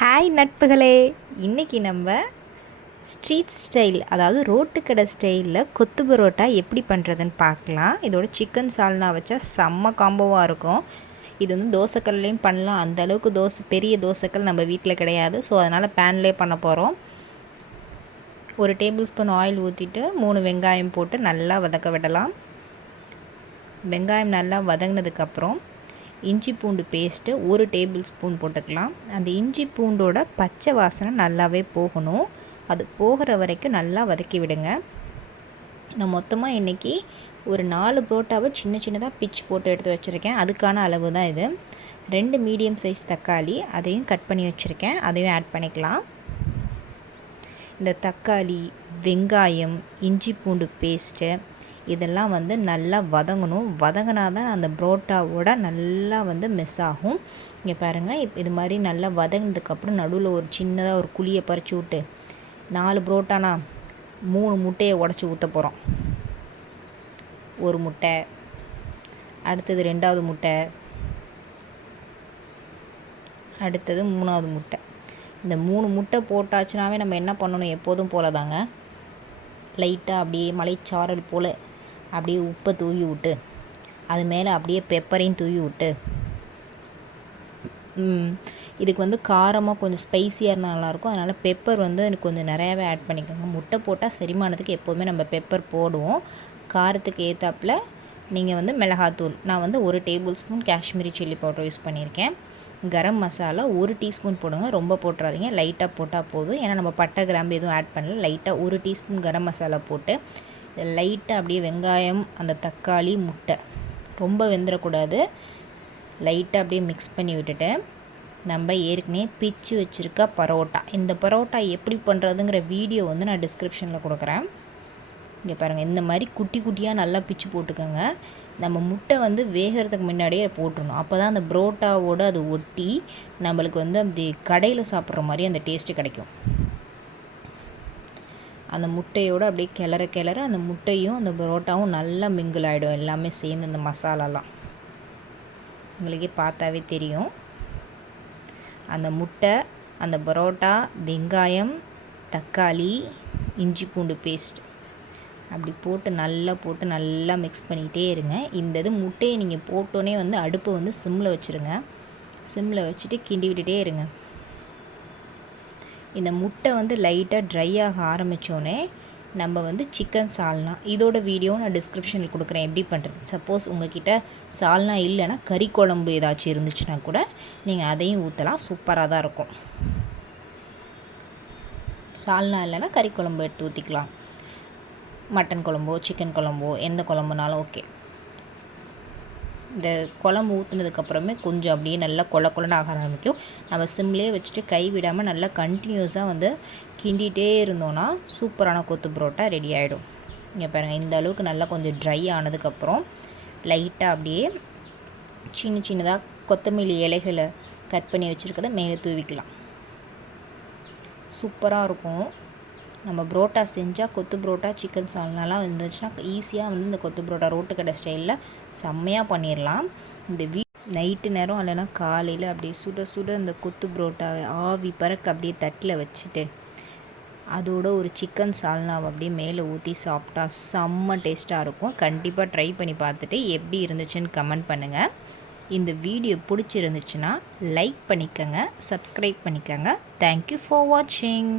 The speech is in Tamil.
ஹாய் நட்புகளே, இன்றைக்கி நம்ம ஸ்ட்ரீட் ஸ்டைல், அதாவது ரோட்டு கடை ஸ்டைலில் கொத்து பரோட்டா எப்படி பண்ணுறதுன்னு பார்க்கலாம். இதோட சிக்கன் சால்னா வச்சா செம்ம காம்போவாக இருக்கும். இது வந்து தோசைக்கல்லையும் பண்ணலாம். அந்த அளவுக்கு பெரிய தோசைக்கல் நம்ம வீட்டில் கிடையாது. ஸோ அதனால் பேன்லேயே பண்ண போகிறோம். ஒரு டேபிள் ஸ்பூன் ஆயில் ஊற்றிட்டு 3 வெங்காயம் போட்டு நல்லா வதக்க விடலாம். வெங்காயம் நல்லா வதங்கினதுக்கப்புறம் இஞ்சி பூண்டு பேஸ்ட்டு 1 டேபிள் ஸ்பூன் போட்டுக்கலாம். அந்த இஞ்சி பூண்டோட பச்சை வாசனை நல்லாவே போகணும். அது போகிற வரைக்கும் நல்லா வதக்கி விடுங்க. நான் மொத்தமாக இன்றைக்கி ஒரு 4 புரோட்டாவை சின்ன சின்னதாக பிச்சு போட்டு எடுத்து வச்சுருக்கேன். அதுக்கான அளவு தான் இது. 2 மீடியம் சைஸ் தக்காளி, அதையும் கட் பண்ணி வச்சுருக்கேன். அதையும் ஆட் பண்ணிக்கலாம். இந்த தக்காளி, வெங்காயம், இஞ்சி பூண்டு பேஸ்ட்டு இதெல்லாம் வந்து நல்லா வதங்கணும். வதங்கினா தான் அந்த புரோட்டாவோட நல்லா வந்து மிஸ் ஆகும். இங்கே பாருங்கள், இது மாதிரி நல்லா வதங்கினதுக்கப்புறம் நடுவில் ஒரு சின்னதாக ஒரு குழியை பறித்து விட்டு 4 புரோட்டானா 3 முட்டையை உடச்சி ஊற்ற போகிறோம். ஒரு முட்டை, அடுத்தது 2வது முட்டை, அடுத்தது 3வது முட்டை. இந்த 3 முட்டை போட்டாச்சுனாவே நம்ம என்ன பண்ணணும், எப்போதும் போல தாங்க, லைட்டாக அப்படியே மலைச்சாரல் போல் அப்படியே உப்பை தூவி விட்டு, அது மேலே அப்படியே பெப்பரையும் தூவி விட்டு, இதுக்கு வந்து காரமாக கொஞ்சம் ஸ்பைஸியாக இருந்தால் நல்லாயிருக்கும். அதனால் பெப்பர் வந்து எனக்கு கொஞ்சம் நிறையாவே ஆட் பண்ணிக்கோங்க. முட்டை போட்டால் செரிமானத்துக்கு எப்போதுமே நம்ம பெப்பர் போடுவோம். காரத்துக்கு ஏற்றாப்புல நீங்கள் வந்து மிளகாத்தூள், நான் வந்து 1 table spoon Kashmiri chilli powder use பண்ணியிருக்கேன். கரம் மசாலா 1 டீஸ்பூன் போடுங்க, ரொம்ப போட்டுறாதீங்க, லைட்டாக போட்டால் போதும். ஏன்னா நம்ம பட்டை கிராம்பு எதுவும் ஆட் பண்ணல. லைட்டாக 1 டீஸ்பூன் கரம் மசாலா போட்டு லைட்டாக அப்படியே வெங்காயம், அந்த தக்காளி, முட்டை ரொம்ப வெந்துடக்கூடாது, லைட்டாக அப்படியே மிக்ஸ் பண்ணி விட்டுட்டு நம்ம ஏற்கனவே பிச்சு வச்சுருக்க பரோட்டா, இந்த பரோட்டா எப்படி பண்ணுறதுங்கிற வீடியோ வந்து நான் டிஸ்கிரிப்ஷனில் கொடுக்குறேன். இங்கே பாருங்கள், இந்த மாதிரி குட்டி குட்டியாக நல்லா பிச்சு போட்டுக்கோங்க. நம்ம முட்டை வந்து வேகிறதுக்கு முன்னாடியே போட்டுடணும். அப்போ தான் அந்த பரோட்டாவோடு அது ஒட்டி நம்மளுக்கு வந்து அப்படி கடையில் சாப்பிட்ற மாதிரி அந்த டேஸ்ட்டு கிடைக்கும். அந்த முட்டையோடு அப்படியே கிளற அந்த முட்டையும் அந்த பரோட்டாவும் நல்லா மிங்கிள் ஆகிடும், எல்லாமே சேர்ந்து அந்த மசாலாலாம் உங்களுக்கே பார்த்தாவே தெரியும். அந்த முட்டை, அந்த பரோட்டா, வெங்காயம், தக்காளி, இஞ்சி பூண்டு பேஸ்ட் அப்படி போட்டு நல்லா மிக்ஸ் பண்ணிகிட்டே இருங்க. இந்த இது முட்டையை நீங்கள் போட்டோன்னே வந்து அடுப்பை வந்து சிம்மில் வச்சுருங்க. சிம்மில் வச்சுட்டு கிண்டி விட்டுட்டே இருங்க. இந்த முட்டை வந்து லைட்டாக ட்ரை ஆக ஆரம்பித்தோடனே நம்ம வந்து சிக்கன் சால்னா, இதோட வீடியோ நான் டிஸ்கிரிப்ஷனில் கொடுக்குறேன் எப்படி பண்ணுறது. சப்போஸ் உங்கள்கிட்ட சால்னா இல்லைன்னா கறி குழம்பு ஏதாச்சும் இருந்துச்சுன்னா கூட நீங்கள் அதையும் ஊற்றலாம், சூப்பராக தான் இருக்கும். சால்னா இல்லைன்னா கறி குழம்பு எடுத்து ஊற்றிக்கலாம். மட்டன் குழம்போ சிக்கன் குழம்போ எந்த குழம்புனாலும் ஓகே. இந்த குழம்பு ஊற்றுனதுக்கப்புறமே கொஞ்சம் அப்படியே நல்லா கொலன்னு ஆக ஆரம்பிக்கும். நம்ம சிம்லேயே வச்சுட்டு கை விடாமல் நல்லா கண்டினியூஸாக வந்து கிண்டிகிட்டே இருந்தோன்னா சூப்பரான கொத்து பரோட்டா ரெடி ஆகிடும். இங்கே பாருங்கள், இந்த அளவுக்கு நல்லா கொஞ்சம் ட்ரை ஆனதுக்கப்புறம் லைட்டாக அப்படியே சின்னதாக கொத்தமல்லி இலைகளை கட் பண்ணி வச்சுருக்கதை மேலே தூவிக்கலாம். சூப்பராக இருக்கும். நம்ம புரோட்டா செஞ்சால் கொத்து புரோட்டா, சிக்கன் சால்னாலாம் இருந்துச்சுன்னா ஈஸியாக வந்து இந்த கொத்து புரோட்டா ரோட்டு கடை ஸ்டைலில் செம்மையாக பண்ணிடலாம். இந்த நைட்டு நேரம் இல்லைன்னா காலையில் அப்படியே சுட இந்த கொத்து புரோட்டாவை ஆவி பறக்க அப்படியே தட்டில் வச்சுட்டு அதோட ஒரு சிக்கன் சால்னாவை அப்படியே மேலே ஊற்றி சாப்பிட்டா செம்ம டேஸ்ட்டாக இருக்கும். கண்டிப்பாக ட்ரை பண்ணி பார்த்துட்டு எப்படி இருந்துச்சுன்னு கமெண்ட் பண்ணுங்கள். இந்த வீடியோ பிடிச்சிருந்துச்சுன்னா லைக் பண்ணிக்கோங்க, சப்ஸ்கிரைப் பண்ணிக்கோங்க. தேங்க்யூ ஃபார் வாட்சிங்.